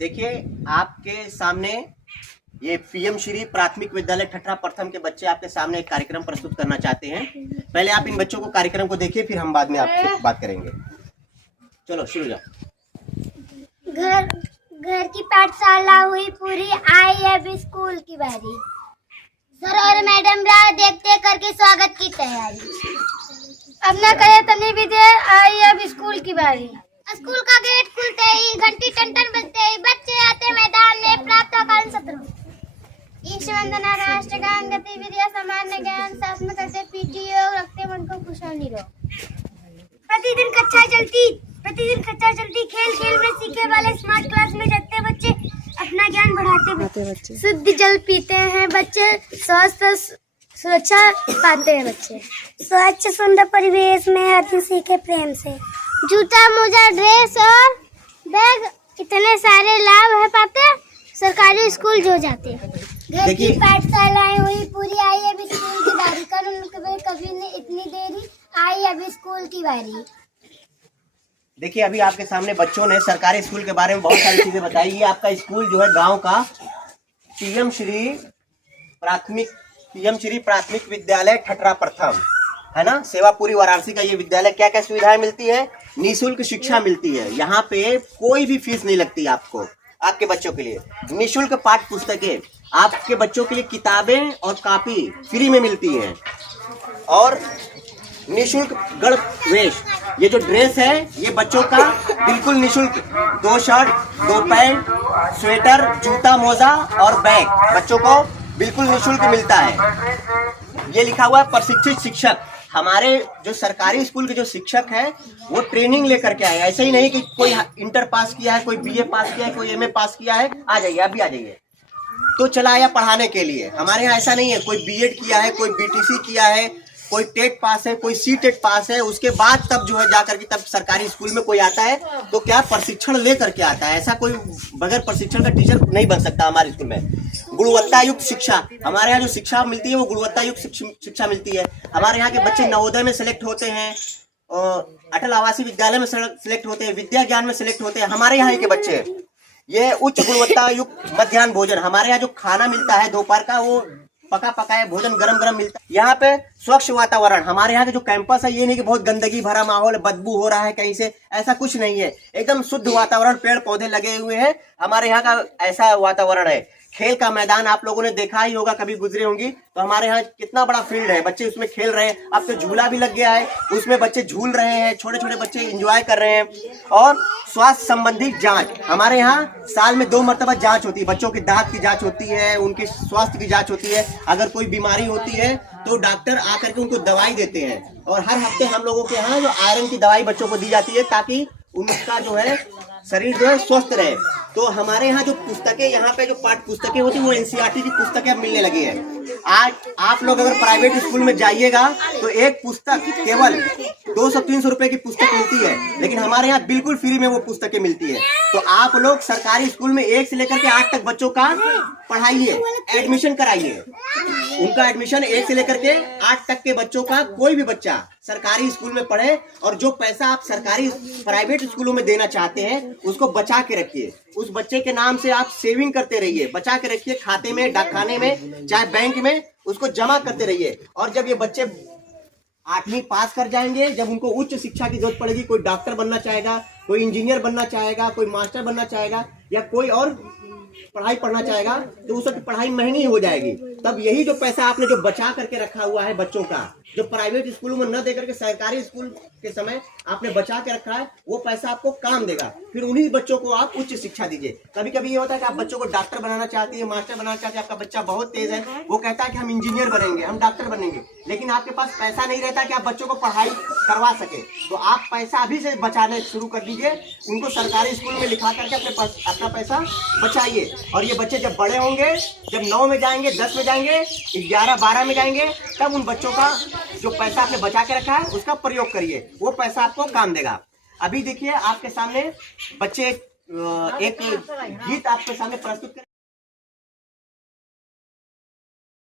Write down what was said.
देखिए आपके सामने ये पीएम श्री प्राथमिक विद्यालय ठठरा प्रथम के बच्चे आपके सामने एक कार्यक्रम प्रस्तुत करना चाहते हैं। पहले आप इन बच्चों को कार्यक्रम को देखिए, फिर हम बाद में आपसे बात करेंगे। चलो शुरू जाओ। घर घर की पाठशाला हुई पूरी, आई अब स्कूल की बारी। सर और मैडम राह देखते करके स्वागत की तैयारी। अब न करे तनी विदे, आई अब स्कूल की बारी। स्कूल का गेट खुलते ही, घंटी टन टन बजते ही, बच्चे आते मैदान में प्रातःकालीन सत्र। ईश वंदना, राष्ट्रगान, गतिविधियां, सामान्य ज्ञान, शासन करते, पीटी योग, रखते मन को खुशहाल निरोग। प्रतिदिन कक्षा चलती, खेल खेल में सीखे वाले स्मार्ट क्लास में जाते बच्चे, अपना ज्ञान बढ़ाते बच्चे। शुद्ध जल पीते हैं बच्चे, स्वस्थ सुरक्षा पाते हैं बच्चे। स्वच्छ सुंदर परिवेश में हर दिन सीखे प्रेम से। जूता, मोजा, ड्रेस और बैग, इतने सारे लाभ है पाते सरकारी स्कूल जो जाते। घर की पाठशालाएं हुई पूरी, आई अब स्कूल की बारी। कभी ने इतनी देरी, आई अब स्कूल की बारी। देखिए अभी आपके सामने बच्चों ने सरकारी स्कूल के बारे में बहुत सारी चीजें बताई। ये आपका स्कूल जो है गांव का पीएम श्री प्राथमिक विद्यालय ठठरा प्रथम है ना, सेवापुरी वाराणसी का ये विद्यालय। क्या क्या सुविधाएं मिलती है? निःशुल्क शिक्षा मिलती है। यहाँ पे कोई भी फीस नहीं लगती आपको, आपके बच्चों के लिए निःशुल्क पाठ्य पुस्तकें, आपके बच्चों के लिए किताबें और कॉपी फ्री में मिलती हैं, और निःशुल्क गणवेश। ये जो ड्रेस है ये बच्चों का बिल्कुल निःशुल्क, 2 शर्ट, 2 पैंट, स्वेटर, जूता, मोजा और बैग बच्चों को बिल्कुल निःशुल्क मिलता है। ये लिखा हुआ है प्रशिक्षित शिक्षक। हमारे जो सरकारी स्कूल के जो शिक्षक हैं वो ट्रेनिंग लेकर के आए। ऐसे ही नहीं कि कोई इंटर पास किया है, कोई बीए पास किया है, कोई एमए पास किया है, आ जाइए आप भी आ जाइए तो चला आया पढ़ाने के लिए। हमारे यहाँ ऐसा नहीं है, कोई बीएड किया है, कोई बीटीसी किया है, कोई टेट पास है, कोई सीटेट पास है, उसके बाद तब जो है जाकर के तब सरकारी स्कूल में कोई आता है तो क्या प्रशिक्षण ले करके आता है। ऐसा कोई बगैर प्रशिक्षण का टीचर नहीं बन सकता हमारे स्कूल में। गुणवत्ता युक्त शिक्षा, हमारे यहाँ जो शिक्षा मिलती है वो गुणवत्ता युक्त शिक्षा मिलती है। हमारे यहाँ के बच्चे नवोदय में सिलेक्ट होते हैं, अटल आवासीय विद्यालय में सिलेक्ट होते हैं, विद्या ज्ञान में सिलेक्ट होते हैं हमारे यहाँ के बच्चे। ये उच्च गुणवत्ता युक्त मध्याह्न भोजन, हमारे यहाँ जो खाना मिलता है दोपहर का वो पका पकाया भोजन गरम गरम मिलता है। यहाँ पे स्वच्छ वातावरण, हमारे यहाँ के जो कैंपस है ये नहीं कि बहुत गंदगी भरा माहौल, बदबू हो रहा है कहीं से, ऐसा कुछ नहीं है। एकदम शुद्ध वातावरण, पेड़ पौधे लगे हुए हैं, हमारे यहाँ का ऐसा वातावरण है। खेल का मैदान आप लोगों ने देखा ही होगा, कभी गुजरे होंगी तो हमारे यहाँ कितना बड़ा फील्ड है, बच्चे उसमें खेल रहे हैं। अब तो झूला भी लग गया है, उसमें बच्चे झूल रहे हैं, छोटे छोटे बच्चे एंजॉय कर रहे हैं। और स्वास्थ्य संबंधी जांच, हमारे यहाँ साल में 2 मरतबा जांच होती है। बच्चों की दांत की जांच होती है, उनके स्वास्थ्य की जांच होती है। अगर कोई बीमारी होती है तो डॉक्टर आकर के उनको दवाई देते हैं। और हर हफ्ते हम लोगों के यहाँ जो आयरन की दवाई बच्चों को दी जाती है ताकि उनका जो है शरीर जो है स्वस्थ रहे। तो हमारे यहाँ जो पुस्तकें, यहाँ पे जो पाठ्य पुस्तकें होती है वो एनसीईआरटी की पुस्तकें अब मिलने लगी है। आज आप लोग अगर प्राइवेट स्कूल में जाइएगा तो एक पुस्तक केवल 200-300 रुपए की पुस्तक मिलती है, लेकिन हमारे यहाँ बिल्कुल फ्री में वो पुस्तकें मिलती है। तो आप लोग सरकारी स्कूल में 1 से लेकर के 8 तक बच्चों का पढ़ाइए, एडमिशन कराइए। उनका एडमिशन 1 से लेकर के 8 तक के बच्चों का, कोई भी बच्चा सरकारी स्कूल में पढ़े। और जो पैसा आप सरकारी प्राइवेट स्कूलों में देना चाहते हैं उसको बचा के रखिए। उस बच्चे के नाम से आप सेविंग करते रहिए, बचा के रखिए खाते में, डाकखाने में, चाहे बैंक में, उसको जमा करते रहिए। और जब ये बच्चे 8वीं पास कर जाएंगे, जब उनको उच्च शिक्षा की जरूरत पड़ेगी, कोई डॉक्टर बनना चाहेगा, कोई इंजीनियर बनना चाहेगा, कोई मास्टर बनना चाहेगा, या कोई और पढ़ाई पढ़ना चाहेगा, तो उसकी पढ़ाई महंगी हो जाएगी। तब यही जो पैसा आपने जो बचा करके रखा हुआ है बच्चों का, जो प्राइवेट स्कूलों में न देकर के सरकारी स्कूल के समय आपने बचा के रखा है, वो पैसा आपको काम देगा। फिर उन्हीं बच्चों को आप उच्च शिक्षा दीजिए। कभी कभी ये होता है कि आप बच्चों को डॉक्टर बनाना चाहते हैं, मास्टर बनाना चाहते हैं, आपका बच्चा बहुत तेज है, वो कहता है कि हम इंजीनियर बनेंगे, हम डॉक्टर बनेंगे, लेकिन आपके पास पैसा नहीं रहता कि आप बच्चों को पढ़ाई करवा सके। तो आप पैसा अभी से बचाने शुरू कर दीजिए, उनको सरकारी स्कूल में लिखा करके अपना पैसा बचाइए। और ये बच्चे जब बड़े होंगे, जब 9 में जाएंगे, 10 में जाएंगे, 11-12 में जाएंगे, तब उन बच्चों का जो पैसा आपने बचा के रखा है उसका प्रयोग करिए, वो पैसा आपको काम देगा। अभी देखिए आपके सामने बच्चे एक गीत आपके सामने प्रस्तुत कर